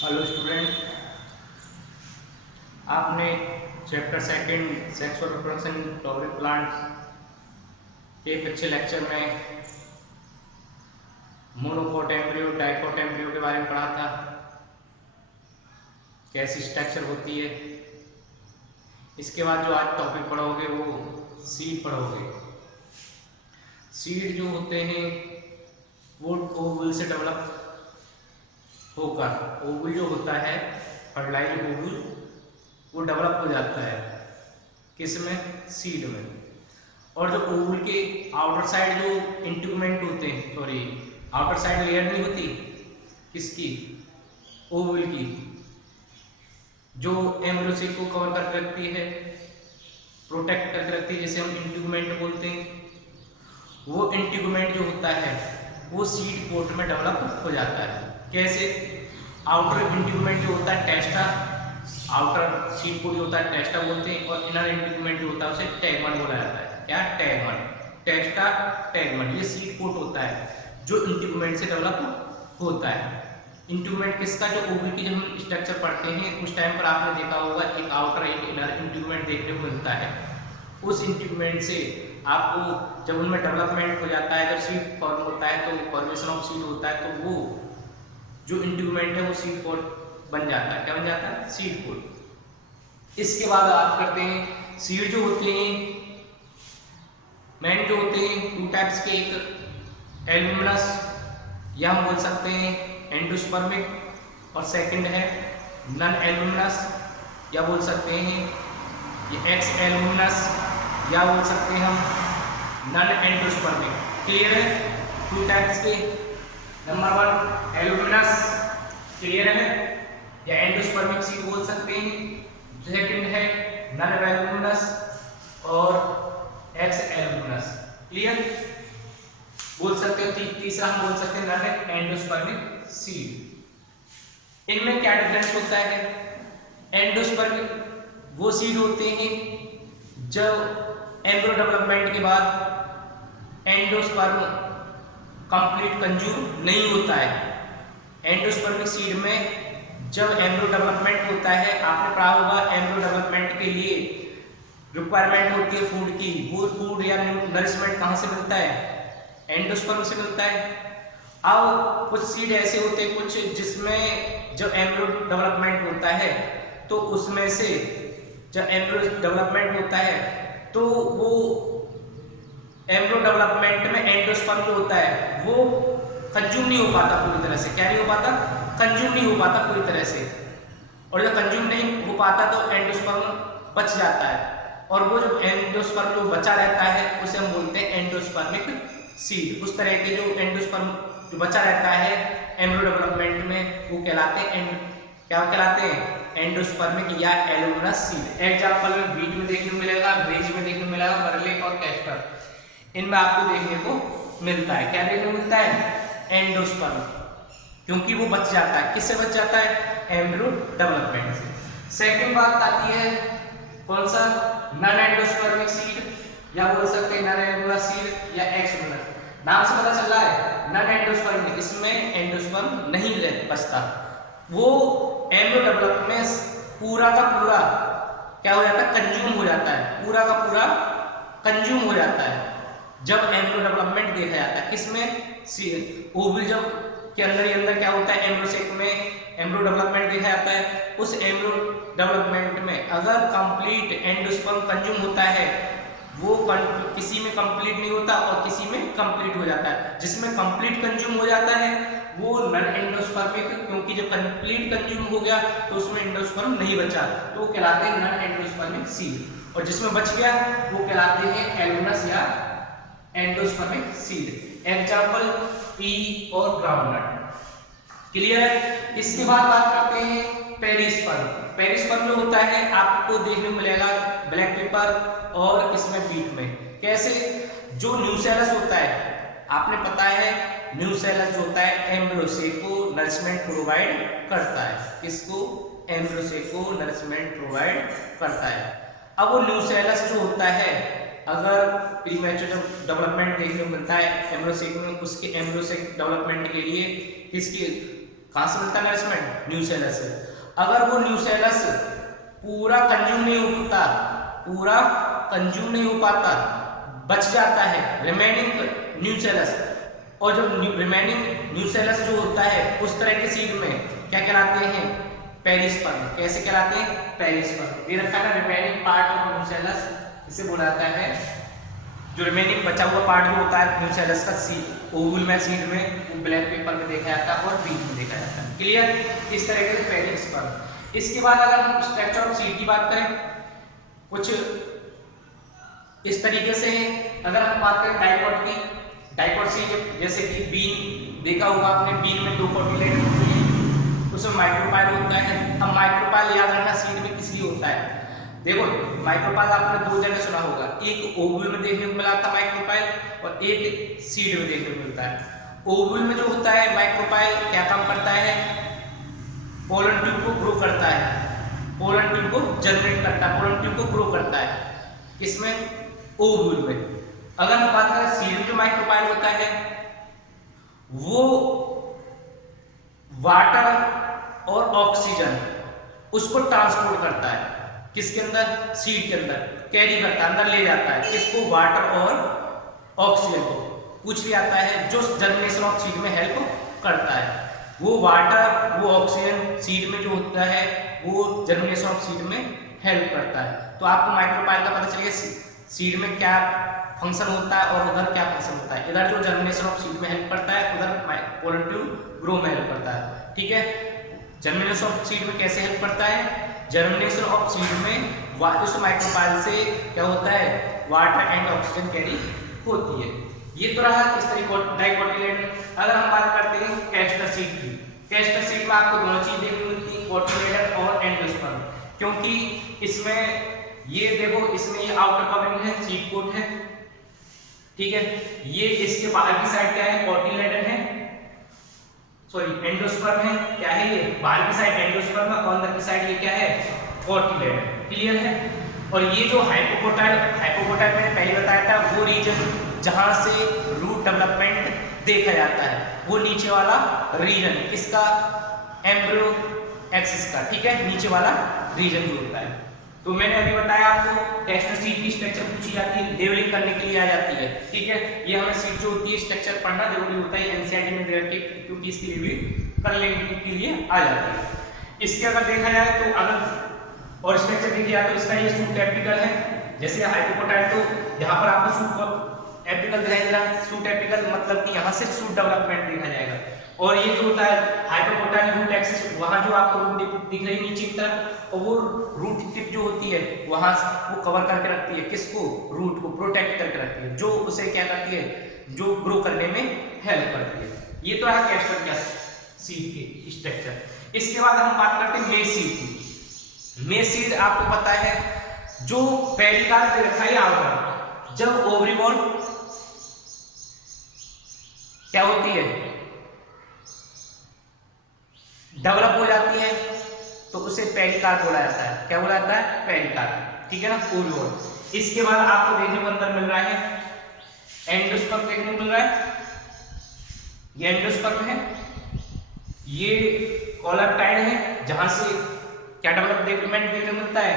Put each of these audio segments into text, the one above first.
Hello student, आपने chapter second sexual reproduction flowering plants के पिछले लेक्चर में मोनोकोट एम्ब्रियो डाइकोट एम्ब्रियो के बारे में पढ़ा था। कैसी स्ट्रक्चर होती है। इसके बाद जो आज टॉपिक पढ़ोगे वो सीड पढ़ोगे। सीड जो होते हैं वो ओवल से डेवलप होकर, ओवल जो होता है फर्टिलाइज ओवल, वो डेवलप हो जाता है किसमें, सीड में। और जो ओवल के आउटर साइड जो इंटीगुमेंट होते हैं, सॉरी आउटर साइड लेयर नहीं होती किसकी, ओवल की, जो एम्ब्रियो सेल को कवर करके रखती है, प्रोटेक्ट करके रखती है, जिसे हम इंटीगुमेंट बोलते हैं। वो इंटीगुमेंट जो होता है वो सीड कोट में डेवलप हो जाता है। कैसे? आउटर इंटीगुमेंट जो होता है टेस्टा, आउटर सीड कोट जो होता है टेस्टा बोलते हैं, और इनर इंटीगुमेंट जो होता है उसे टैगमन बोला जाता है। क्या? टैगमन, टेस्टा टैगमन, ये सीड कोट होता है जो इंटीगुमेंट से डेवलप होता है। इंटीगुमेंट किसका? जो ओवल की जब हम स्ट्रक्चर पढ़ते हैं उस टाइम पर आपने देखा होगा एक आउटर एक इनर इंटीगुमेंट देखने को मिलता है। उस इंटीगुमेंट से आपको जब उनमें डेवलपमेंट हो जाता है, जब सीड फॉर्म होता है तो फॉर्मेशन ऑफ सीड होता है, तो वो जो इंटीगुमेंट है वो सीड कोट बन जाता है। क्या बन जाता है? Seed coat. इसके बाद बात करते हैं सीड जो होते हैं, मेन जो होते हैं टू टाइप्स के, एक एल्यूमिनस या हम बोल सकते हैं एंडोस्पर्मिक, और सेकंड है नॉन एल्यूमिनस या बोल सकते हैं ये एक्स एल्यूमिनस या बोल सकते हैं हम नॉन एंडोस्पर्मिक। क्लियर है? टू टाइप्स के, नंबर 1 एल्यूमिनस, क्लियर है, या एंडोस्पर्मिक सीड बोल सकते हैं। सेकंड है नॉन एल्यूमिनस और एक्स एल्यूमिनस। क्लियर बोल सकते हो। तीसरा हम बोल सकते हैं नॉन एंडोस्पर्मिक सीड। इनमें क्या डिफरेंस होता है? एंडोस्पर्मिक वो सीड होते हैं जब एम्ब्रियो डेवलपमेंट के बाद एंडोस्पर्म कंप्लीट कंज्यूम नहीं होता है। एंडोस्पर्मिक सीड में जब एम्ब्रियो डेवलपमेंट होता है, आपने पढ़ा होगा एम्ब्रियो डेवलपमेंट के लिए रिक्वायरमेंट होती है फूड की, वो फूड या नरिशमेंट कहाँ से मिलता है? एंडोस्पर्म से मिलता है। अब कुछ सीड ऐसे होते हैं कुछ जिसमें जब एम्ब्रियो डेवलपमेंट होता है तो उसमें से जब एम्ब्रियो डेवलपमेंट होता है तो वो एम्ब्रियो डेवलपमेंट में एंडोस्पर्म जो होता है वो कंज्यूम नहीं हो पाता पूरी तरह से। क्या नहीं हो पाता? कंज्यूम नहीं हो पाता पूरी तरह से। और जब कंज्यूम नहीं हो पाता तो एंडोस्पर्म बच जाता है, और वो जो एंडोस्पर्म जो बचा रहता है उसे हम बोलते हैं एंडोस्पर्मिक सीड। उस तरह के जो एंडोस्पर्म जो बचा रहता है एम्ब्रियो डेवलपमेंट में वो कहलाते हैं क्या कहलाते हैं? एंडोस्पर्मिक या एल्यूमिनस सीड। एग्जांपल में बीज में देखने को मिलेगा, बेज में देखने को मिलेगा, बर्ले और कैस्टर, इनमें आपको देखने को मिलता है। क्या देखने को मिलता है? एंडोस्पर्म, क्योंकि वो बच जाता है। किससे बच जाता है? एम्ब्रियो डेवलपमेंट से। सेकंड बात आती है कौन सा? नॉन एंडोस्पर्मिक सीड या बोल सकते हैं नॉन एल्यूमिनस सीड या एक्सोमिनस। नाम से पता चल रहा है नॉन एंडोस्पर्मिक, इसमें एंडोस्पर्म नहीं बचता। वो एम्ब्रियो डेवलपमेंट पूरा का पूरा क्या हो जाता है? कंज्यूम हो जाता है, पूरा का पूरा कंज्यूम हो जाता है जब एम्ब्रियो डेवलपमेंट देखा जाता है। किसमें? ओवल जब के अंदर ही अंदर क्या होता है एम्ब्रियो सेक में एम्ब्रियो डेवलपमेंट देखा जाता है। उस एम्ब्रियो डेवलपमेंट में अगर कंप्लीट एंडोस्पर्म कंज्यूम होता है, वो किसी में कंप्लीट नहीं होता और किसी में कंप्लीट हो जाता है। जिसमें कंप्लीट कंज्यूम हो जाता है वो नॉन एंडोस्पर्मिक, क्योंकि जब कंप्लीट कंज्यूम हो गया तो उसमें एंडोस्पर्म नहीं बचा तो वो कहलाते हैं नॉन एंडोस्पर्मिक सीड। और जिसमें बच गया वो कहलाते हैं एल्यूमिनस या एंडोस्पर्मिक सीड। एग्जांपल पी और ग्राउंडनट। क्लियर है? इसके बाद बात करते हैं पेरिस्पर्म। पेरिस्पर्म जो होता है आपको देखने को मिलेगा ब्लैक पेपर और इसमें बीट में। कैसे? जो न्यूसेलस होता है, आपने पता है न्यूसेलस जो होता है एम्ब्रियो सेल को नरिशमेंट प्रोवाइड करता है। किसको? एम्ब्रियो सेल को नरिशमेंट प्रोवाइड करता है। अब वो न्यूसेलस जो होता है अगर प्रीमैच्योर डेवलपमेंट देखने को मिलता है एम्ब्रियो सेक में, उसके एम्ब्रियो सेक डेवलपमेंट के लिए किसकी कहाँ से मिलता है नरिशमेंट? न्यूसेलस से। अगर वो न्यूसेलस पूरा कंज्यूम नहीं हो पाता, बच जाता है रिमेनिंग न्यूसेलस, और जो रिमेनिंग न्यूसेलस जो होता है उस तरह के सीड में क्या कहलाते हैं? पेरिस्पर्म। कैसे कहलाते हैं? पेरिस्पर्म। ये रखा है ना, रिमेनिंग पार्ट ऑफ न्यूसेलस, इसे बोला जाता है जो रिमेनिंग बचा हुआ पार्ट जो होता है न्यूसेलस का, ओवुल में सीड में, वो ब्लैक पेपर में देखा जाता है और बीज में देखा जाता है। क्लियर? इस तरह के पेरिस्पर्म। इसके बाद अगर हम स्ट्रक्चर ऑफ सीड की बात करें, कुछ इस तरीके से अगर हम बात करें डाइकोट की, डाइकोट सीड जैसे कि बीन देखा होगा आपने, बीन में 2 कोटिलेडन होती है, उसमें माइक्रोपाइल होता है। अब माइक्रोपाइल याद रखना सीड में किस लिए होता है? देखो माइक्रोपाइल आपने 2 जगह सुना होगा, एक ओवुल में देखने को मिला था माइक्रोपाइल, और एक सीड में देखने को मिलता है। ओवुल में जो होता है माइक्रोपाइल क्या काम करता है? पोलन ट्यूब को ग्रो करता है, पोलन ट्यूब को जनरेट करता है, पोलन ट्यूब को ग्रो करता है। किसमें? ओवुल में। अगर हम बात करें सीड जो माइक्रोपाइल होता है वो वाटर और ऑक्सीजन उसको ट्रांसपोर्ट करता है, किसके अंदर? सीड के अंदर कैरी करता है, अंदर ले जाता है। किसको? वाटर और ऑक्सीजन को। कुछ भी आता है जो जर्मिनेशन ऑफ सीड में हेल्प करता है, वो वाटर वो ऑक्सीजन सीड में जो होता है वो जर्मिनेशन ऑफ सीड में हेल्प करता है। तो आपको माइक्रोपाइल का पता चलेगा सीड में क्या फंक्शन होता है और उधर क्या फंक्शन होता है। इधर जो जर्मिनेशन ऑफ सीड में हेल्प करता है, उधर पोलन ट्यूब ग्रो में हेल्प करता है। ठीक है? जर्मिनेशन ऑफ सीड में कैसे हेल्प करता है? जर्मिनेशन ऑफ सीड में उस माइक्रोपाइल से क्या होता है? वाटर एंड ऑक्सीजन कैरी होती है। ये तो रहा इस तरीके डाइकोटिलेडन। अगर हम बात करते हैं कैस्टर सीड की, कैस्टर सीड में आपको दोनों चीज देखने को मिलती है, कोटिलेडन और एंडोस्पर्म। क्योंकि इसमें ये देखो, इसमें ये आउटर कवरिंग है, सीड कोट है, ठीक है? ये इसके बाहर की साइड क्या है? कोटिलेडन है, सॉरी एंडोस्पर्म है। क्या है ये? बाहर की साइड एंडोस्पर्म है और अंदर की साइड ये क्या है? कोटिलेडन। क्लियर है? और ये जो हाइपोकोटाइल मैंने पहले बताया था, वो रीजन जहां से रूट डेवलपमेंट देखा जाता है, वो नीचे वाला रीजन किसका? एम्ब्रियो एक्सिस का। ठीक है? नीचे वाला रीजन जो होता है। तो मैंने अभी बताया आपको कैस्टर सीड की स्ट्रक्चर पूछी जाती है, लेवलिंग करने के लिए आ जाती है। ठीक है? ये हमें सीड जो होती है स्ट्रक्चर पढ़ना जरूरी होता है एनसीईआरटी में देख के, क्योंकि इसकी रिव्यू करने के लिए आ जाती है। इसके अगर देखा जाए तो अगर और स्ट्रक्चर देखिए जाए तो इसका ये सूट एपिकल है, जैसे हाइपोकोटाइल, तो यहाँ पर आपको सूट एपिकल दिखाई दे रहा है। सूट एपिकल मतलब कि यहाँ से सूट डेवलपमेंट देखा जाएगा। और ये जो होता है हाइपोकोटाइल रूट एक्सिस, वहाँ जो आपको रूट टिप दिख रही है नीचे की तरफ, और वो रूट टिप जो होती है वहाँ वो कवर करके रखती है किसको? रूट को प्रोटेक्ट करके रखती है, जो उसे क्या करती है? जो ग्रो करने में हेल्प करती है। ये तो रहा कैस्टर क्या सीड के स्ट्रक्चर। इसके बाद हम बात करते हैं मेस सीड की। मेस सीड आपको पता है जो पेरिकार्प दे रखा है आवरण, जब ओवरीबॉल क्या होती है? डेवलप हो जाती है, तो उसे पेरिकार्प बोला जाता है। क्या बोला जाता है? पेरिकार्प। ठीक है ना? ओवरीबॉल। इसके बाद आपको देखने को अंदर मिल रहा है एंडोस्पर्म देखने को मिल रहा है, ये एंडोस्पर्म है, ये कोलेप्टाइड है, जहां से क्या डेवलपमेंट देखने को मिलता है?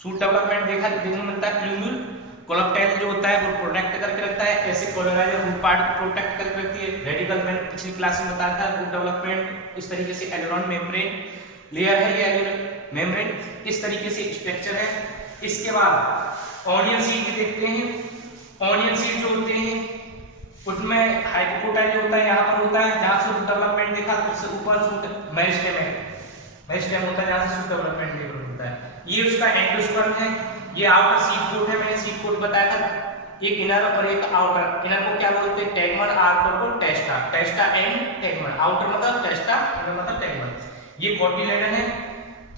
सूट डेवलपमेंट देखने को मिलता है। प्लूम्यूल कोलेप्टाइड जो होता है वो प्रोटेक्ट करके रखता है, ऐसे कोलोराइजर रूट पार्ट को प्रोटेक्ट करके रखती है। रेडिकल मैंने पिछली क्लास में बताया था, रूट डेवलपमेंट इस तरीके से एलेरॉन मेम्ब्रेन लेयर है, ये मेम्ब्रेन इस तरीके से स्ट्रक्चर है। इसके बाद ऑनियन सीड देखते हैं। ऑनियन सीड जो होते हैं उनमें हाइपोकोटाइल जो होता है यहाँ पर होता है, जहाँ से रूट डेवलपमेंट देखा, उससे ऊपर सूट मेरिस्टेम होता है, जहाँ से सूट डेवलपमेंट देखने को मिलता है। ये उसका एंडोस्पर्म है, ये आउटर सीड कोट है, मैंने सीड कोट बताया था, एक इनर और एक आउटर। इनर को क्या बोलते हैं? टेगमर, आउटर को टेस्टा, टेस्टा एंड टेगमर। आउटर मतलब टेस्टा, इनर मतलब टेगमर। ये कोटिलेडन है।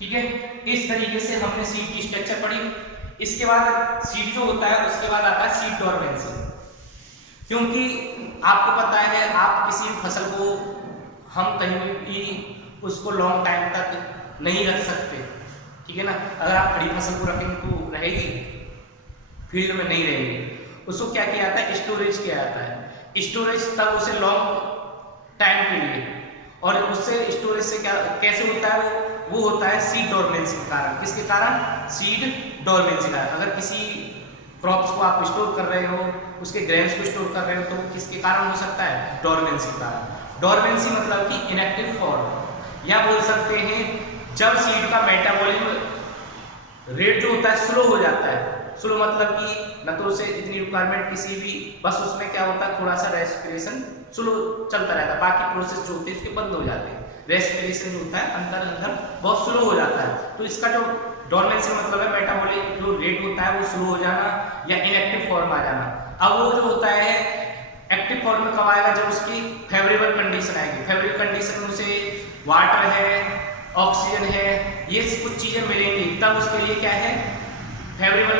ठीक है? इस तरीके से हमने सीड की स्ट्रक्चर पढ़ी। इसके बाद सीड जो होता है उसके बाद आता है सीड डोरमेंसी। क्योंकि आपको पता है आप किसी फसल को हम कहीं भी उसको लॉन्ग टाइम तक नहीं रख सकते। ठीक है ना? अगर आप खड़ी फसल को रखेंगे तो रहेगी, फील्ड में नहीं रहेगी। उसको क्या किया जाता है? स्टोरेज किया जाता है। स्टोरेज तब उसे लॉन्ग टाइम के लिए, और उससे स्टोरेज से क्या कैसे होता है वो होता है सीड डोरमेंसी के कारण। किसके कारण? सीड डोरमेंसी के कारण। अगर किसी क्रॉप्स को आप स्टोर कर रहे हो, उसके ग्रेन्स को स्टोर कर रहे हो, तो वो किसके कारण हो सकता है? डोरमेंसी के कारण। डोरमेंसी मतलब कि इनएक्टिव फॉर्म, या बोल सकते हैं जब सीड का मेटाबॉलिज्म रेट जो होता है स्लो हो जाता है। स्लो मतलब कि न तो उसे इतनी रिक्वायरमेंट किसी भी, बस उसमें क्या होता है थोड़ा सा रेस्पिरेशन स्लो चलता रहता है, बाकी प्रोसेस जो होते हैं इसके बंद हो जाते हैं। रेस्पिरेशन जो होता है अंदर बहुत स्लो हो जाता है। तो इसका जो डोरमेंसी मतलब है मेटाबॉलिक जो रेट होता है वो स्लो हो जाना या इनएक्टिव फॉर्म आ जाना। अब वो जो होता है एक्टिव फॉर्म में कब आएगा? जब उसकी फेवरेबल कंडीशन आएगी। फेवरेबल कंडीशन में उसे वाटर है, ऑक्सीजन है, ये कुछ चीजें मिलेंगी, तब उसके लिए क्या है फेवरेबल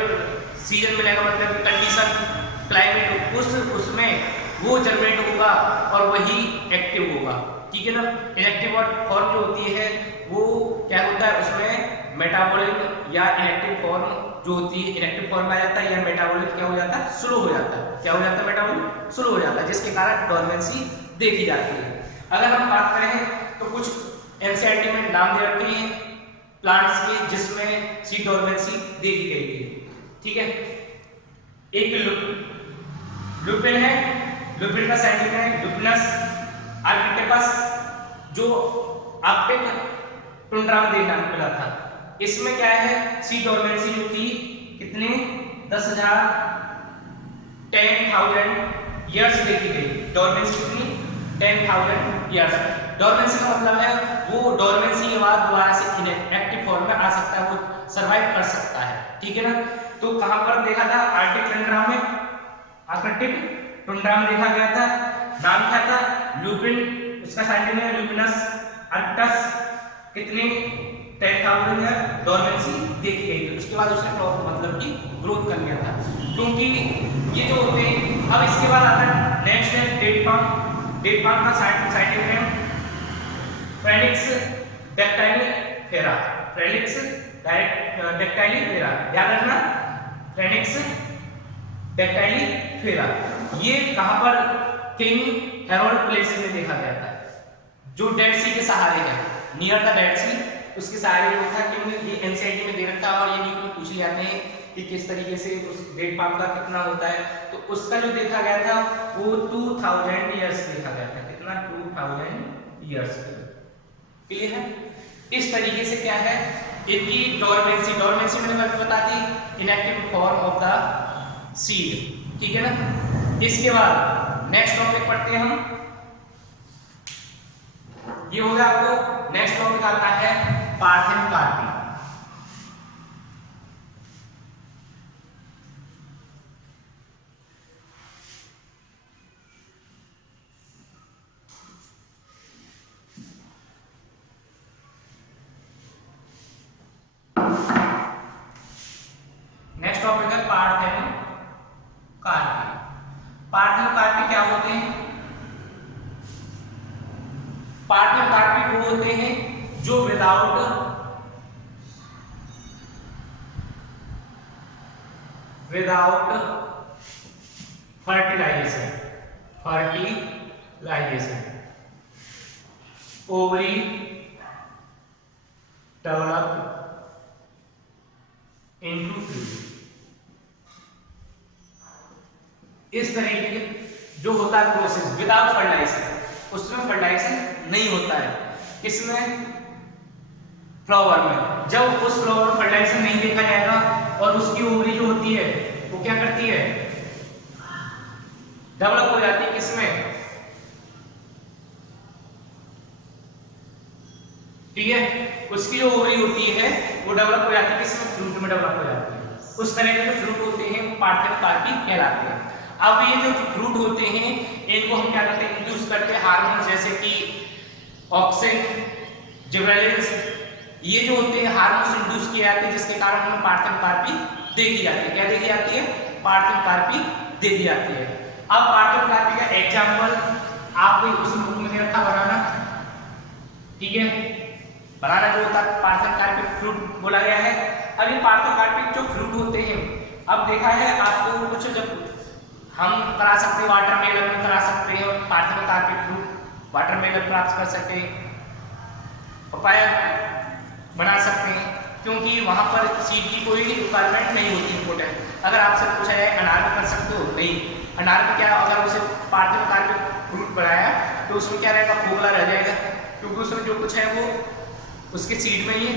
सीजन मिलेगा, मतलब कि कंडीशन क्लाइमेट उसमें वो जनरेट होगा और वही एक्टिव होगा। ठीक है ना। इनएक्टिव फॉर्म जो होती है वो क्या होता है, उसमें मेटाबॉलिज्म या इनएक्टिव फॉर्म जो होती है, इनएक्टिव फॉर्म आ जाता है या मेटाबॉलिज्म क्या हो जाता है? स्लो हो जाता है। क्या हो जाता है? मेटाबॉलिज्म स्लो हो जाता है, जिसके कारण डोरमेंसी देखी जाती है। अगर हम बात करें तो कुछ एनसीईआरटी में नाम दे रखे हैं प्लांट्स के जिसमें सीड डोरमेंसी देखी गई थी। ठीक है। एक लुपिन है, लुपिन का साइंटिफिक है लुपिनस आर्क्टिकस, जो आर्कटिक टुंड्रा में देखने को मिला था। इसमें क्या है सीड डोरमेंसी जो थी कितनी 10,000 ईयर्स देखी गई। डोरमेंसी कितनी 10,000 ईयर्स। डोरमेंसी का मतलब है वो डोरमेंसी के बाद दोबारा से एक्टिव फॉर्म में आ सकता है, वो सरवाइव कर सकता है। ठीक है ना। तो कहां पर देखा था? आर्कटिक टुंड्रा में, आर्कटिक टुंड्रा में देखा गया था। नाम क्या था? लुपिन, उसका साइंटिफिक है लुपिनस आर्क्टिकस। कितनी 10,000 ईयर डोरमेंसी देखी गई थी। उसके बाद उसने मतलब कि ग्रोथ कर लिया था, क्योंकि ये जो होते हैं। अब इसके बाद आता है नेक्स्ट है डेट पाम। डेट पाम का साइंटिफिक नेम फेनिक्स डेक्टाइलिफेरा। फेनिक्स डेक्टाइलिफेरा, याद रखना फेनिक्स डेक्टाइलिफेरा। ये कहां पर? किंग हेरोल्ड प्लेस में देखा गया था, जो डेड सी के सहारे है, नियर द डेड सी, उसके सहारे जो था। किंग ये एनसीईआरटी में दे रखा है और ये नीट में पूछ लिया जाते हैं कि किस तरीके से उस डेट पाम का कितना होता है। तो उसका जो देखा गया था वो 2000 ईयर्स देखा गया था। कितना? 2000 ईयर्स। क्लियर है। इस तरीके से क्या है इनकी डोरमेंसी मैंने बता दी, inactive form of the seed. ठीक है ना। इसके बाद नेक्स्ट टॉपिक पढ़ते हैं हम। ये हो गया आपको। नेक्स्ट टॉपिक आता है पार्थेनोकार्पी। नेक्स्ट टॉपिक है पार्थेनोकार्पी। पार्थेनोकार्पी क्या होते हैं? पार्थेनोकार्पी वो होते हैं जो without fertilisation ovary develop into fruit. इस तरीके के जो होता है प्रोसेस विदाउट फर्टिलाइजेशन, उसमें फर्टिलाइजेशन नहीं होता है। इसमें फ्लावर में जब उस फ्लावर में फर्टिलाइजेशन नहीं देखा जाएगा और उसकी ओवरी जो होती है वो क्या करती है? डेवलप हो जाती है। किसमें? ठीक है। उसकी जो ओवरी होती है वो डेवलप हो जाती है। किसमें? फ्रूट में डेवलप हो जाती है। उस तरह के जो फ्रूट होते हैं वो पार्थेनोकार्पी कहलाते हैं। अब ये जो फ्रूट होते हैं इनको हम क्या करते हैं? इंड्यूस करते हैं हार्मोन, जैसे कि ऑक्सिन, जिबरेलिन्स, ये जो होते हैं हार्मोन इंड्यूस किए जाते हैं, जिसके कारण हमें पार्थेनोकार्पी देखी जाती है। क्या देखी जाती है? पार्थेनोकार्पी देखी जाती है। अब पार्थेनोकार्पी का एग्जाम्पल आपको उस बुक में रखा बनाना। ठीक है। बनाना जो होता है पार्थेनोकार्पिक फ्रूट बोला गया है। अब ये पार्थेनोकार्पिक जो फ्रूट होते हैं, अब देखा है आपको कुछ जब हम करा सकते हैं वाटरमेलन में करा सकते हैं पार्थेनोकार्पिक फ्रूट। वाटरमेलन प्राप्त कर सकते हैं, पपाया बना सकते हैं, क्योंकि वहाँ पर सीड की कोई रिक्वायरमेंट नहीं होती इम्पोर्टेंट। अगर आपसे पूछा जाए अनार में कर सकते हो, नहीं, अनार में क्या, अगर उसे पार्थिव आकार में फ्रूट बनाया तो उसमें क्या रहेगा, खोखला रह जाएगा, क्योंकि उसमें जो कुछ है वो उसके सीड में ही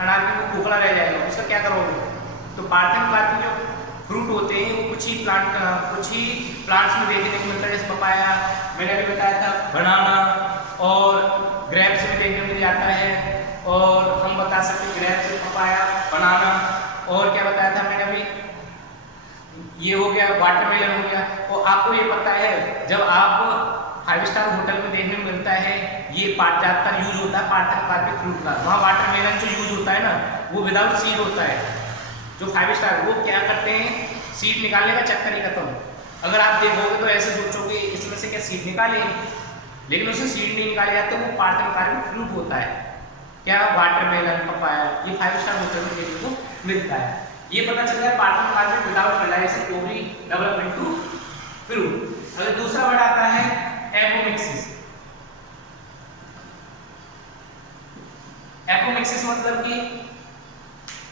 अनार के वो खोखला रह जाएगा, उसका क्या करोगे। तो पार्थिव आकार के जो फ्रूट होते हैं वो कुछ ही प्लांट्स में देखने को मिलता है, जैसे पपाया मैंने अभी बताया था, बनाना और ग्रेप्स में देखने को मिल जाता है। और हम बता सकते हैं ग्रेप्स, पपाया, बनाना, और क्या बताया था मैंने अभी, ये हो गया वाटरमेलन हो गया। और आपको ये पता है जब आप 5 स्टार होटल में देखने को मिलता है ये ज्यादातर यूज होता है पार्थिव आकार के फ्रूट का, वहाँ वाटरमेलन जो यूज होता है ना वो विदाउट सीड होता है। जो 5 स्टार वो क्या करते हैं, सीड निकालने का चक्कर ही खत्म। अगर आप देखोगे तो ऐसे सोचोगे इसमें से क्या सीड निकाले, लेकिन उससे सीड नहीं निकाले जाते, वो पार्थिव आकार में फ्रूट होता है। क्या, वाटरमेलन, पपाया, ये 5 स्टार होटल में देखने को मिलता है। ये पता चल गया पार्थिव आकार में without fertilisation ovary develop into fruit. अगर दूसरा वर्ड आता है एपोमिक्सिस। एपोमिक्सिस मतलब कि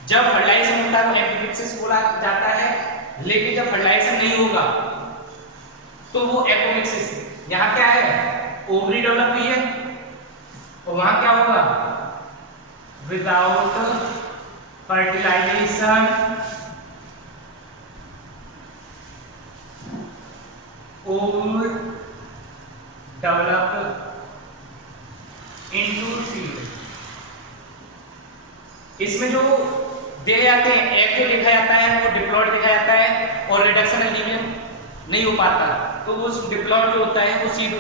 जब फर्टिलाइजेशन होता है वो एपोमिक्सिस बोला जाता है, लेकिन जब फर्टिलाइजेशन नहीं होगा तो वो एपोमिक्सिस। यहाँ क्या है, ओवरी डेवलप हुई है और वहां क्या होगा, without fertilisation ovary develop into seed. इसमें जो दिए जाते हैं, एग जो लिखा जाता है वो डिप्लॉइड लिखा जाता है और रिडक्शन एलिमेंट नहीं हो पाता, तो वो डिप्लॉइड जो होता है वो सीड,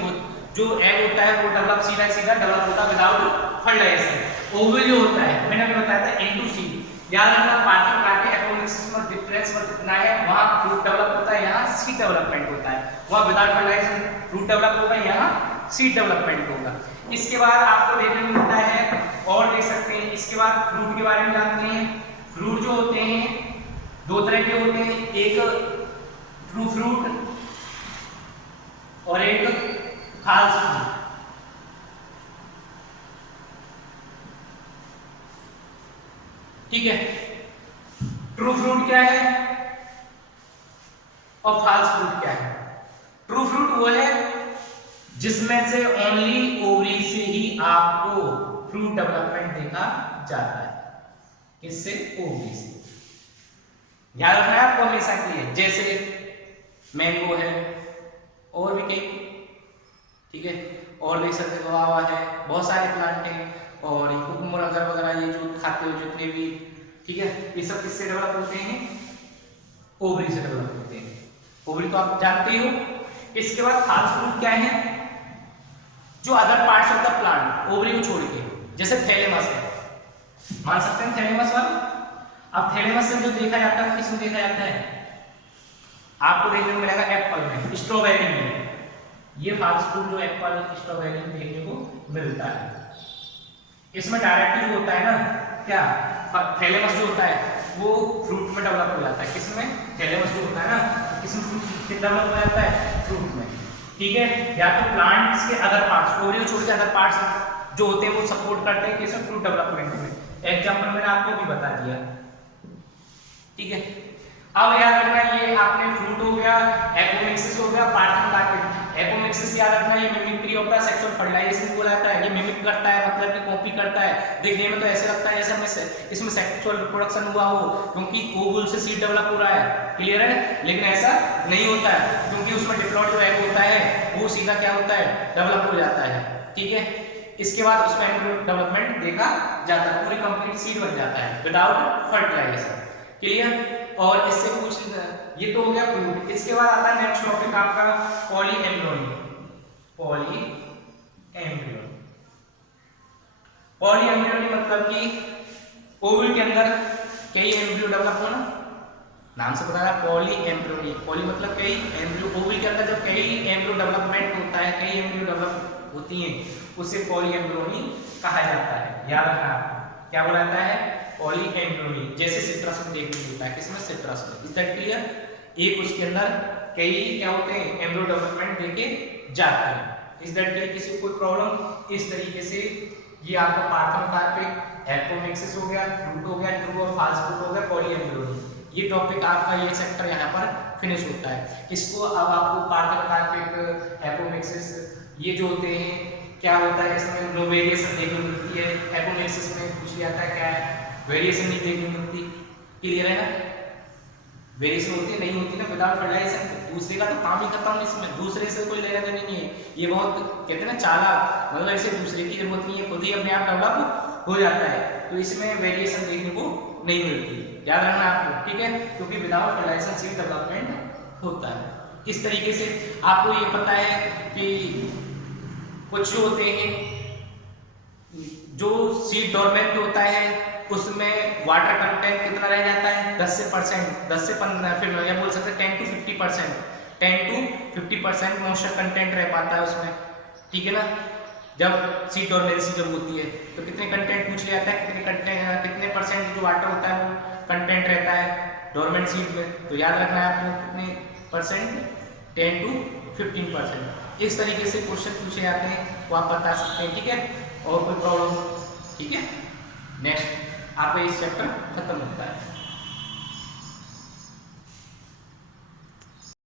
जो एग होता है वो डेवलप सीधा डेवलप होता है विदाउट फर्टिलाइजेशन। ओवरी जो होता है मैंने अभी बताया था इनटू सीड। याद रखना पार्थिव आकार के एपोमिक्सिस में डिफरेंस कितना है, वहां फ्रूट डेवलप होता है, यहाँ सीड डेवलपमेंट होता है। वहां विदाउट फर्टिलाइजेशन फ्रूट डेवलप होगा, यहाँ सीड डेवलपमेंट होगा। इसके बाद आपको देखने को मिलता है और देख सकते हैं, इसके बाद फ्रूट के बारे में जानते हैं। फ्रूट जो होते हैं दो तरह के होते हैं, एक ट्रू फ्रूट और एक फॉल्स फ्रूट। ठीक है, ट्रू फ्रूट क्या है और फॉल्स फ्रूट क्या है। ट्रू फ्रूट वो है जिसमें से ओनली ओवरी से ही आपको फ्रूट डेवलपमेंट देखा जाता है, किससे, ओवरी से। याद रखना है आपको हमेशा के लिए, जैसे मैंगो है और भी कई, ठीक है, और देख सकते हो गुआवा है, बहुत सारे प्लांट हैं, और कुकुम्बर वगैरह ये जो खाते हो जितने भी, ठीक है, ये सब किससे डेवलप होते हैं, ओवरी से डेवलप होते हैं। ओवरी तो आप जानते हो। इसके बाद फॉल्स फ्रूट क्या है, जो other parts of the plant ovary को छोड़ के, जैसे थैलेमस है, मान सकते हैं थैलेमस वाला। अब थैलेमस से जो देखा जाता है किसमें देखा जाता है, आपको देखने को मिलेगा एप्पल में, स्ट्रॉबेरी में। ये फॉल्स फ्रूट जो एप्पल स्ट्रॉबेरी में देखने को मिलता है, इसमें डायरेक्टली जो होता है ना, क्या, थैलेमस जो होता है वो फ्रूट में डेवलप हो जाता है। किसमें, थैलेमस जो होता है ना, किसमें फ्रूट डेवलप हो जाता है, फ्रूट में। ठीक है, या तो प्लांट्स के अदर पार्ट्स, ओवरी को छोड़ के अदर पार्ट्स जो होते हैं वो सपोर्ट करते हैं किसमें, फ्रूट डेवलपमेंट में। एग्जांपल मैंने आपको भी बता दिया। ठीक है, अब याद रखना ये आपने फ्रूट हो गया, एपोमिक्सिस हो गया, पार्थिव आकार। एपोमिक्सिस याद रखना ये mimicry of the sexual fertilisation बोला जाता है। ये मिमिक करता है मतलब कि कॉपी करता है। देखने में तो ऐसे लगता है जैसे इसमें सेक्सुअल रिप्रोडक्शन हुआ हो, क्योंकि ओवुल से सीड डेवलप हो रहा है, क्लियर है, लेकिन ऐसा नहीं होता है, क्योंकि उसमें डिप्लॉइड जो एग होता है वो सीधा क्या होता है, डेवलप हो जाता है। ठीक है, इसके बाद उसमें डेवलपमेंट देखा जाता है, पूरी कंप्लीट सीड बन जाता है विदाउट फर्टिलाइजेशन, क्लियर। और इससे कुछ ये तो हो गया फ्रूट। इसके बाद आता है नेक्स्ट टॉपिक आपका पॉलीएम्ब्रियोनी। पॉलीएम्ब्रियोनी मतलब कि ओवरी के अंदर कई एम्ब्रियो डेवलप होना, नाम से पता है पॉलीएम्ब्रियोनी। पॉली मतलब कई, एम्ब्रियो, ओवरी के अंदर जब कई एम्ब्रियो डेवलपमेंट होता है, कई एम्ब्रियो डेवलप होती हैं, उसे पॉलीएम्ब्रियोनी कहा जाता है। याद रखना क्या बोला जाता है, पॉलीएम्ब्रियोनी। जैसे सिट्रस में देखने को मिलता है, किसमें, सिट्रस में। Is that clear. एक उसके अंदर कई क्या होते हैं, एम्ब्रियो डेवलपमेंट देखे जाते हैं, इस दैट तरीके से कोई प्रॉब्लम। इस तरीके से ये आपका पार्थेनोकार्पिक, एपोमिक्सिस हो गया, फ्रूट हो गया, ट्रू और फाल्स फ्रूट हो गया, पॉलीएम्ब्रियोनी, ये टॉपिक आपका ये चैप्टर यहाँ पर फिनिश होता है। इसको अब आपको पार्थेनोकार्पिक, एपोमिक्सिस ये जो होते हैं क्या होता है, इसमें नो वेरिएशन देखने को मिलती है। एपोमिक्सिस में पूछ लिया था क्या है, वेरिएशन नहीं देखने को मिलती। क्लियर है ना, वेरिएशन होती है नहीं होती ना विदाउट फर्टिलाइजेशन, दूसरे का तो काम ही खत्म, इसमें दूसरे से कोई लेना देना नहीं है। ये बहुत कहते हैं ना चालाक, मतलब इसे दूसरे की जरूरत नहीं है, खुद ही अपने आप डेवलप हो जाता है। तो इसमें वेरिएशन देखने को नहीं मिलती, याद रखना आपको, ठीक है, क्योंकि विदाउट फर्टिलाइजेशन सीड डेवलपमेंट होता है। इस तरीके से आपको ये पता है कि कुछ होते हैं जो सीड डोरमेंट होता है उसमें वाटर कंटेंट कितना रह जाता है, 10 से 15, फिर ये बोल सकते हैं 10 to 50%, 10 to 50% मॉइस्चर कंटेंट रह पाता है उसमें, ठीक है ना। जब सीड डोरमेंसी जब होती है तो कितने कंटेंट पूछ लिया जाता है, कितने परसेंट जो वाटर होता है वो कंटेंट रहता है डोरमेंट सीड में, तो याद रखना है आपको कितने परसेंट, 10 to 15%। इस तरीके से क्वेश्चन पूछे जाते हैं, वो आप बता सकते हैं, ठीक है। और कोई प्रॉब्लम, ठीक है। नेक्स्ट आपका इस चैप्टर खत्म होता है।